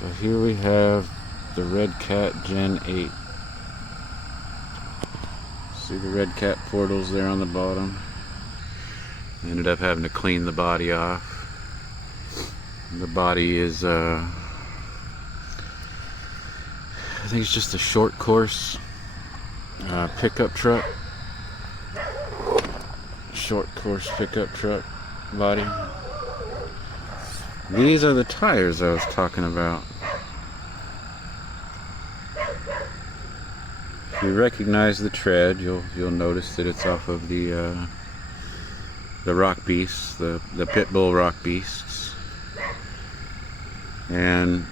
So here we have the Redcat Gen8. See the Redcat portals there on the bottom. Ended up having to clean the body off. The body is, I think it's just a short course pickup truck. Short course pickup truck body. These are the tires I was talking about. If you recognize the tread, you'll notice that it's off of the Rock Beasts, the Pitbull Rock Beasts. And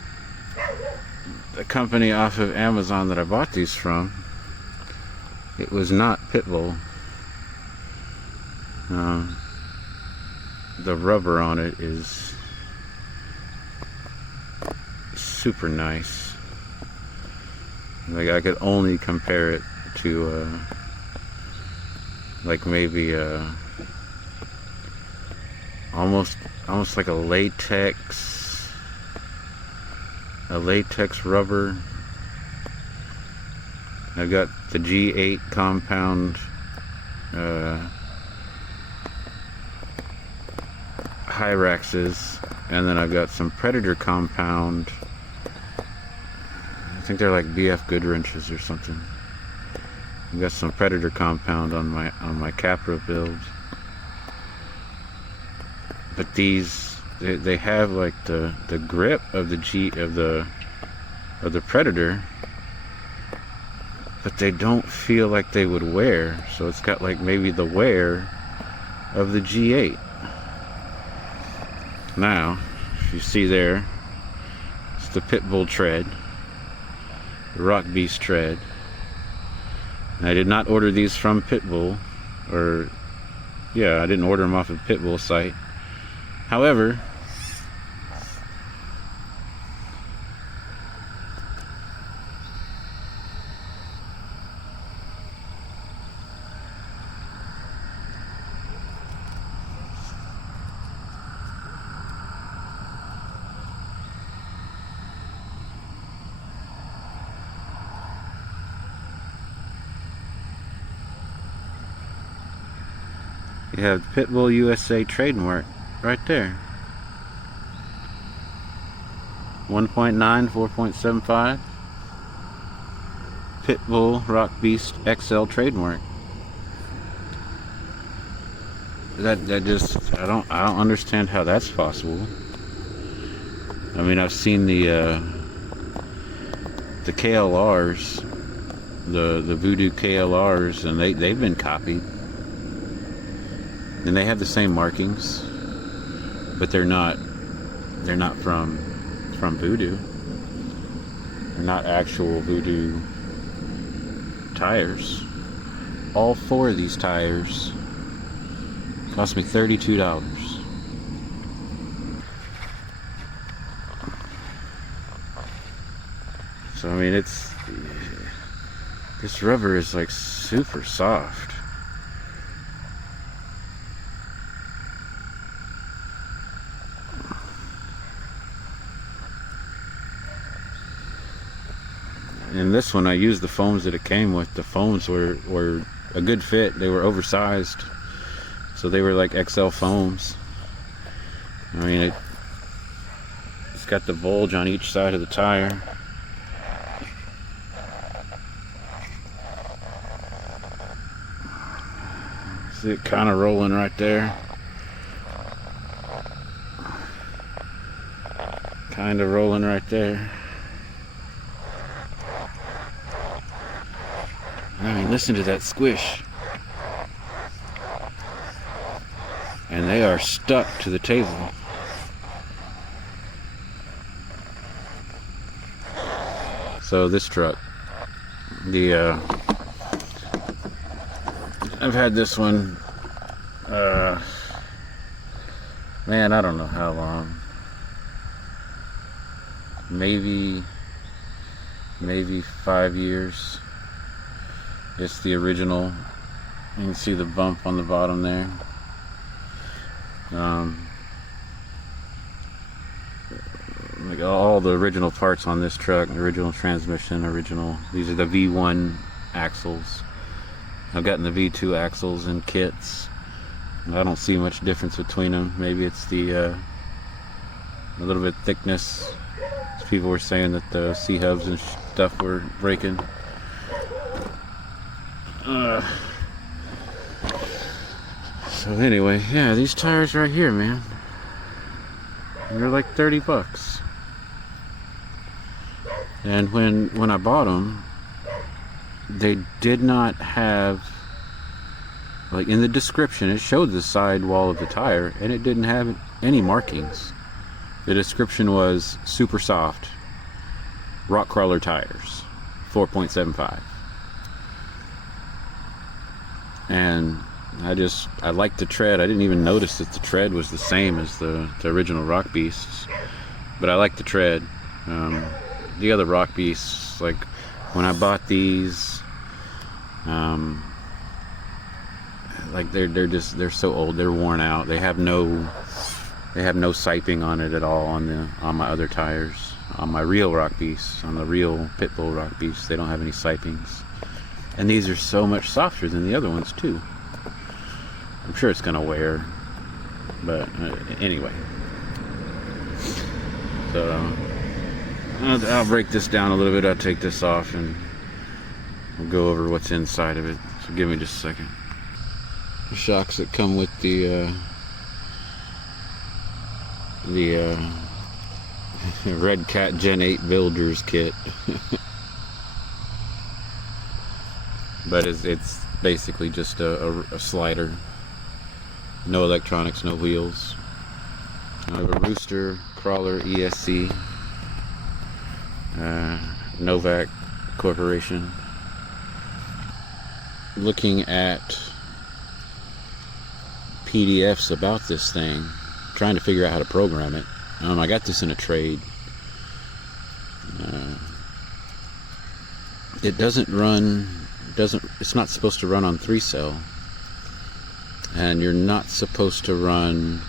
the company off of Amazon that I bought these from, it was not Pitbull. The rubber on it is super nice. Like, I could only compare it to like maybe almost like a latex rubber. I've got the G8 compound Hyraxes, and then I've got some Predator compound. I think they're like BF good wrenches or something. I've got some Predator compound on my Capra build. But these, they have like the grip of the Predator, but they don't feel like they would wear. So it's got like maybe the wear of the G8. Now, if you see there, it's the Pitbull tread, the Rock Beast tread. And I did not order these from Pitbull, or yeah, I didn't order them off of Pitbull site. However, you have Pitbull USA trademark right there. 1.9, 4.75. Pitbull Rock Beast XL trademark. That just, I don't understand how that's possible. I mean, I've seen the KLRs, the Voodoo KLRs, and they've been copied. And they have the same markings, but they're not from Voodoo. They're not actual Voodoo tires. All four of these tires cost me $32. So I mean, this rubber is like super soft. In this one, I used the foams that it came with. The foams were a good fit. They were oversized, so they were like XL foams. I mean, it's got the bulge on each side of the tire. See it kind of rolling right there. Kind of rolling right there. I mean, listen to that squish. And they are stuck to the table. So this truck, I've had this one, man, I don't know how long. Maybe 5 years. It's the original. You can see the bump on the bottom there. like all the original parts on this truck, original transmission, these are the V1 axles. I've gotten the V2 axles in kits. I don't see much difference between them. Maybe it's the a little bit thickness. People were saying that the C-hubs and stuff were breaking. So anyway, yeah, these tires right here, man, they're like 30 bucks. And when I bought them, they did not have, like, in the description it showed the side wall of the tire and it didn't have any markings. The description was super soft rock crawler tires, 4.75. And I liked the tread. I didn't even notice that the tread was the same as the original Rock Beasts, but I liked the tread. The other Rock Beasts, like when I bought these, like they're so old, they're worn out. They have no siping on it at all on my other tires. On my real Rock Beasts, on the real Pitbull Rock Beasts, they don't have any sipings. And these are so much softer than the other ones too. I'm sure it's gonna wear, but anyway. So I'll break this down a little bit. I'll take this off and we'll go over what's inside of it. So give me just a second. The shocks that come with the Redcat Gen8 builder's kit. But it's basically just a slider. No electronics, no wheels. I have a Rooster Crawler ESC, Novak Corporation. Looking at PDFs about this thing, trying to figure out how to program it. I got this in a trade. It doesn't run. It's not supposed to run on 3-cell, and you're not supposed to run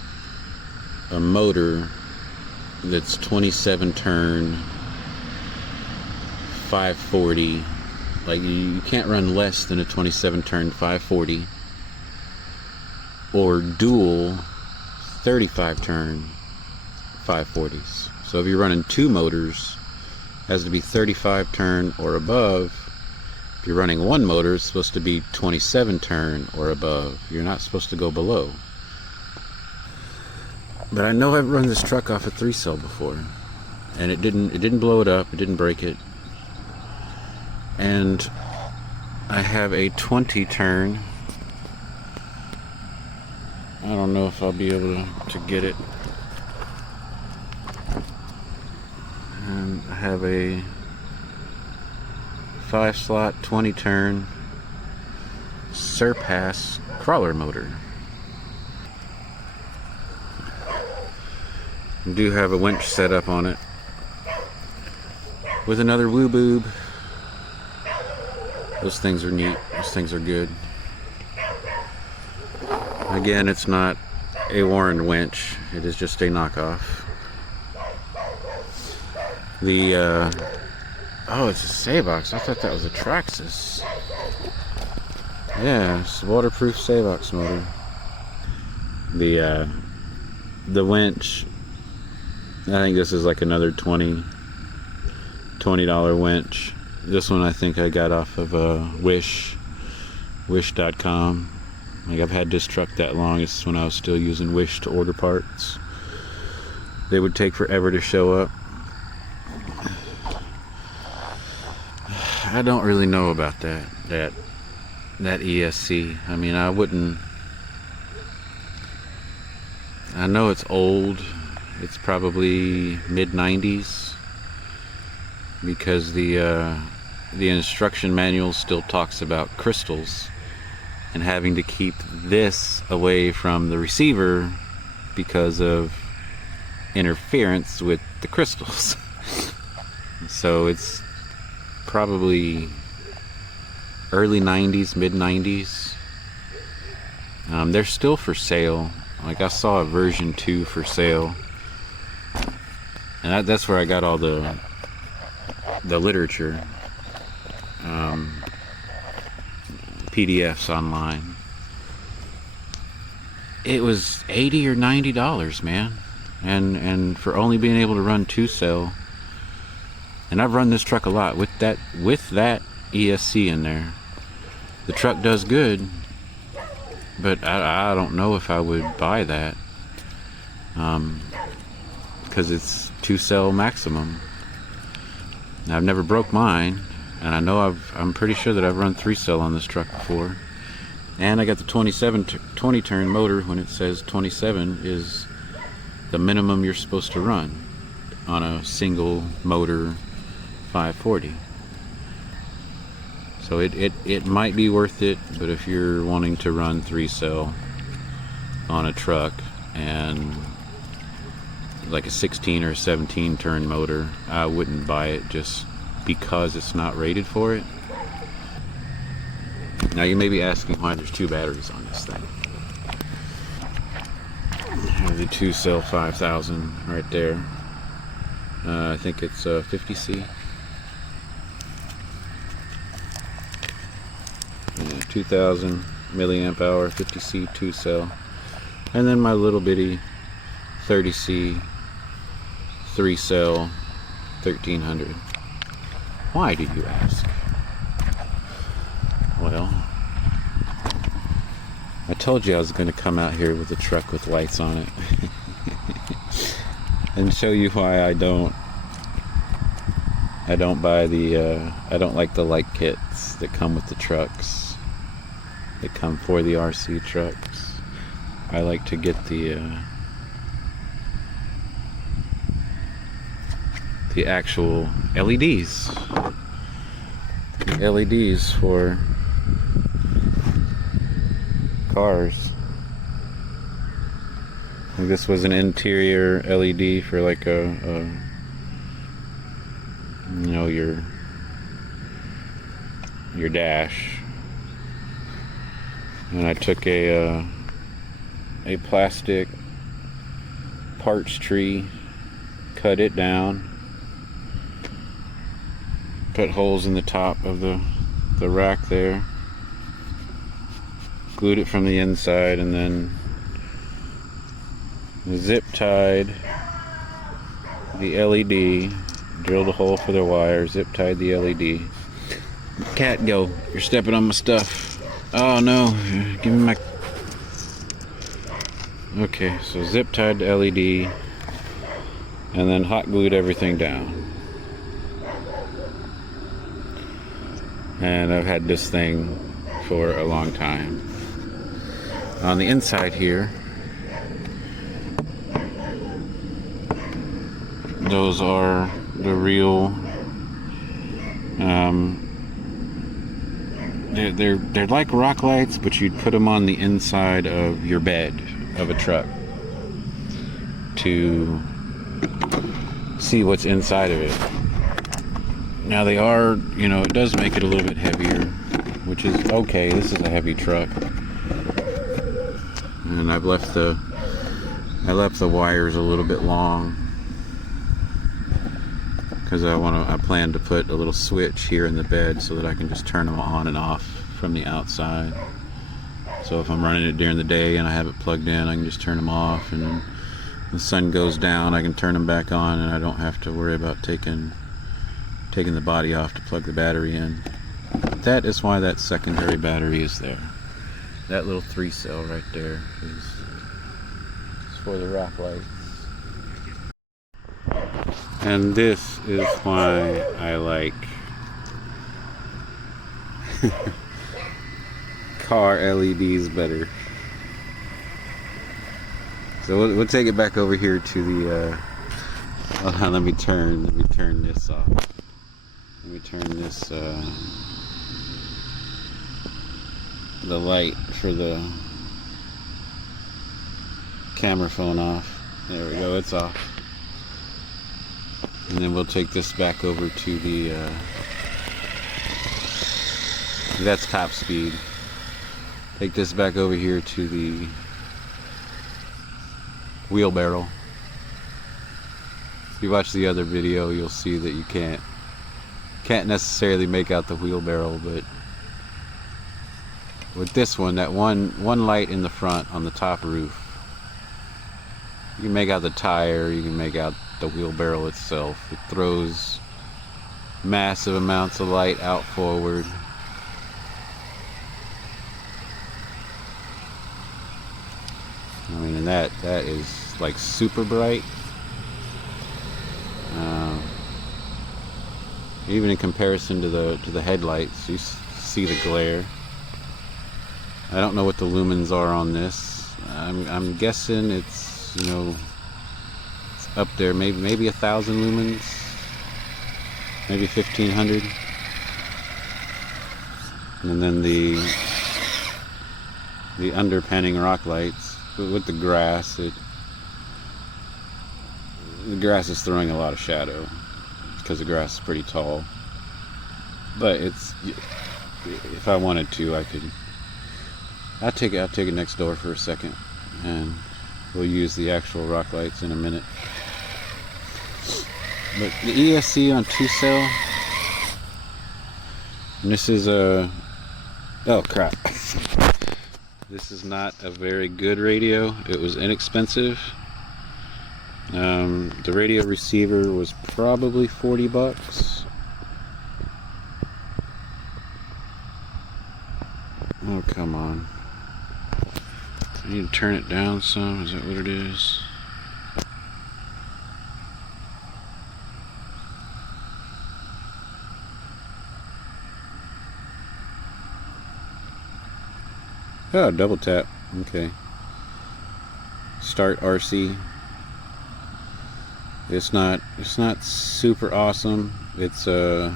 a motor that's 27 turn 540. Like you can't run less than a 27 turn 540 or dual 35 turn 540s. So if you're running two motors, it has to be 35 turn or above. If you're running one motor, it's supposed to be 27 turn or above. You're not supposed to go below. But I know I've run this truck off a 3-cell before, and it didn't blow it up, it didn't break it. And I have a 20 turn. I don't know if I'll be able to get it. And I have a 5-slot 20 turn Surpass crawler motor. I do have a winch set up on it with another woo boob. Those things are neat. Those things are good. Again, it's not a Warren winch. It is just a knockoff. Oh, it's a Savox. I thought that was a Traxxas. Yeah, it's a waterproof Savox motor. The winch, I think this is like another $20 winch. This one I think I got off of wish.com. Like, I've had this truck that long. It's when I was still using Wish to order parts. They would take forever to show up. I don't really know about that ESC. I mean, I know it's old. It's probably mid-90s, because the instruction manual still talks about crystals and having to keep this away from the receiver because of interference with the crystals. So it's probably early 90s, mid 90s. They're still for sale. Like, I saw a version 2 for sale, And that's where I got all the literature, PDFs online. It was $80 or $90, man, and for only being able to run 2-cell. And I've run this truck a lot with that ESC in there. The truck does good, but I don't know if I would buy that, because it's 2-cell maximum. Now, I've never broke mine, and I know I'm pretty sure that I've run 3-cell on this truck before. And I got the 20 turn motor when it says 27 is the minimum you're supposed to run on a single motor 540. So it might be worth it, but if you're wanting to run 3-cell on a truck and like a 16 or 17 turn motor, I wouldn't buy it just because it's not rated for it. Now you may be asking why there's 2 batteries on this thing. The 2-cell 5000 right there. I think it's 50C. 2000 milliamp hour 50C 2-cell, and then my little bitty 30C 3-cell 1300. Why, did you ask? Well, I told you I was going to come out here with a truck with lights on it and show you why I don't buy the I don't like the light kits that come with the trucks. They come for the RC trucks. I like to get the actual LEDs. The LEDs for cars. Like this was an interior LED for like a you know, your dash. And I took a plastic parts tree, cut it down, cut holes in the top of the rack there, glued it from the inside, and then zip tied the LED, drilled a hole for the wire, zip tied the LED. Cat, go, you're stepping on my stuff. Oh no, give me my... Okay, so zip tied the LED and then hot glued everything down. And I've had this thing for a long time. On the inside here, those are the real they're like rock lights, but you'd put them on the inside of your bed of a truck to see what's inside of it. Now they are, you know, it does make it a little bit heavier, which is okay. This is a heavy truck, and I left the wires a little bit long because I plan to put a little switch here in the bed so that I can just turn them on and off from the outside. So if I'm running it during the day and I have it plugged in, I can just turn them off, and then the sun goes down, I can turn them back on, and I don't have to worry about taking the body off to plug the battery in. That is why that secondary battery is there. That little 3-cell right there is for the rock lights. And this is why I like car LEDs better. So we'll take it back over here to the let me turn this off. Let me turn this the light for the camera phone off. There we go, it's off. And then we'll take this back over to the that's top speed. Take this back over here to the wheelbarrow. If you watch the other video, you'll see that you can't necessarily make out the wheelbarrow, but with this one, that one light in the front on the top roof, you can make out the tire, you can make out the wheelbarrow itself. It throws massive amounts of light out forward. I mean, and that is like super bright. Even in comparison to the headlights, you see the glare. I don't know what the lumens are on this. I'm guessing it's, you know, it's up there, maybe 1,000 lumens, maybe 1,500. And then the underpanning rock lights with the grass. The grass is throwing a lot of shadow because the grass is pretty tall. But it's, if I wanted to, I could. I'll take it next door for a second, and we'll use the actual rock lights in a minute. But the ESC on 2-cell, and this is a, oh crap, this is not a very good radio. It was inexpensive. The radio receiver was probably $40. Oh, come on. I need to turn it down some. Is that what it is? Oh, double tap. Okay. Start RC. It's not super awesome. It's a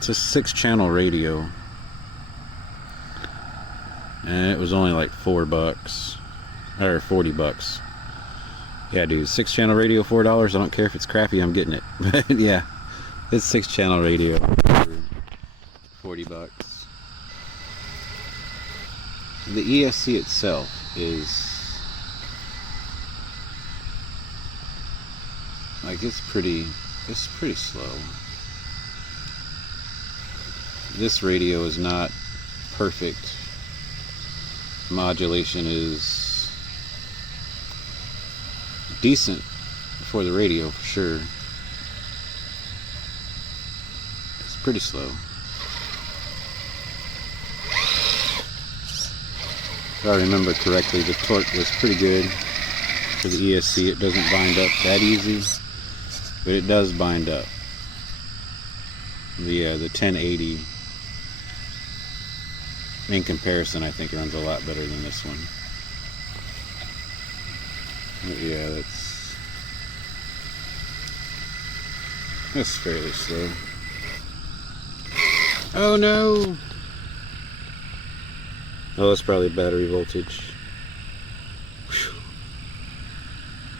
6-channel radio. And it was only like $4 or $40. Yeah, dude, 6-channel radio, $4. I don't care if it's crappy, I'm getting it. But yeah, it's 6-channel radio for $40. The ESC itself is like, it's pretty slow. This radio is not perfect. Modulation is decent for the radio, for sure. It's pretty slow. If I remember correctly, the torque was pretty good for the ESC. It doesn't bind up that easy, but it does bind up. The 1080, in comparison, I think runs a lot better than this one. But yeah, that's fairly slow. Oh no! Oh, that's probably battery voltage. Whew.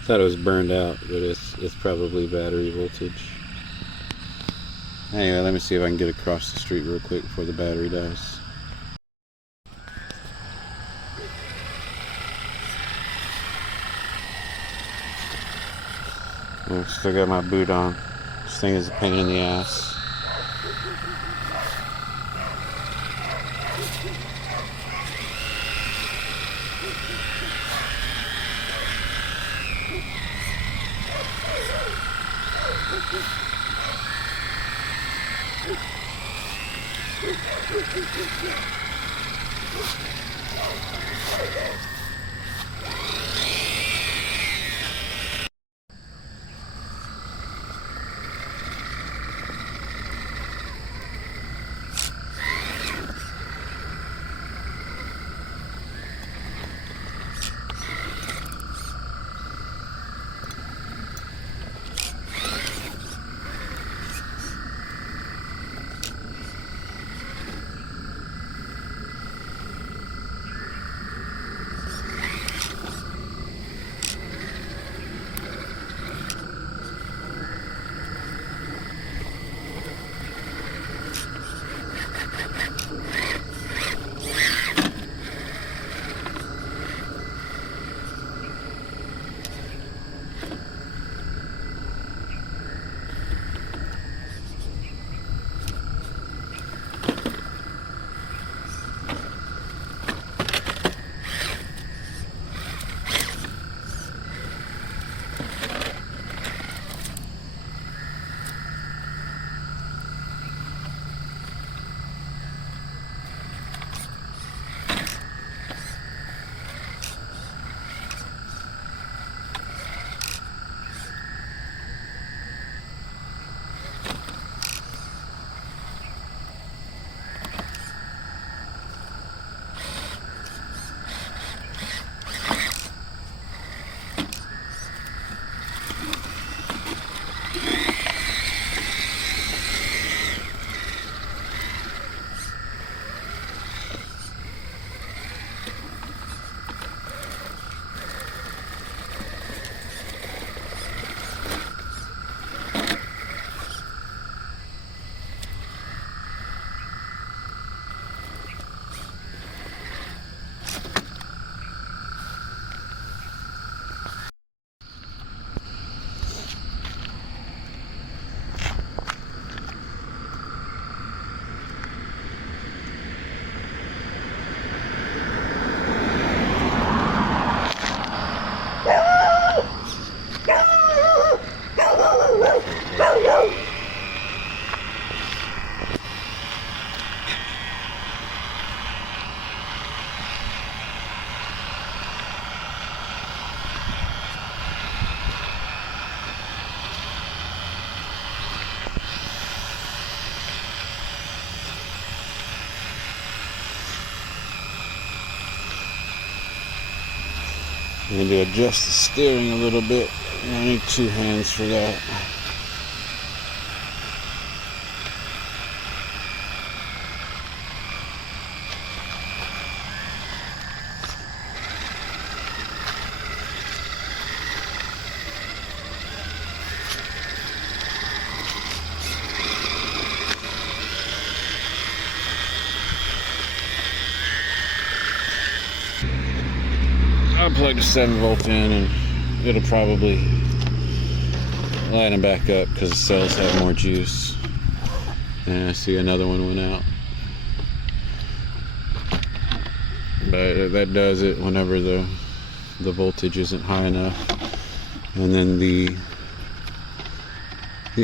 Thought it was burned out, but it's probably battery voltage. Anyway, let me see if I can get across the street real quick before the battery dies. I still got my boot on. This thing is a pain in the ass. I need to adjust the steering a little bit. I need 2 hands for that. I'll plug the 7-volt in and it'll probably line them back up because the cells have more juice. And I see another one went out. But that does it whenever the voltage isn't high enough. And then the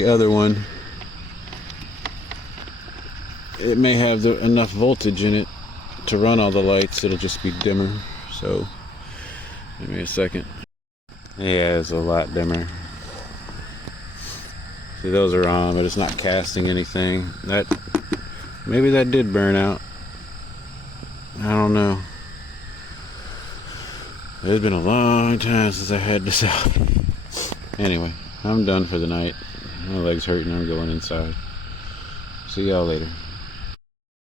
other one, it may have enough voltage in it to run all the lights. It'll just be dimmer. So give me a second. Yeah, it's a lot dimmer. See, those are on, but it's not casting anything. Maybe that did burn out. I don't know. It's been a long time since I had this out. Anyway, I'm done for the night. My leg's hurting. I'm going inside. See y'all later.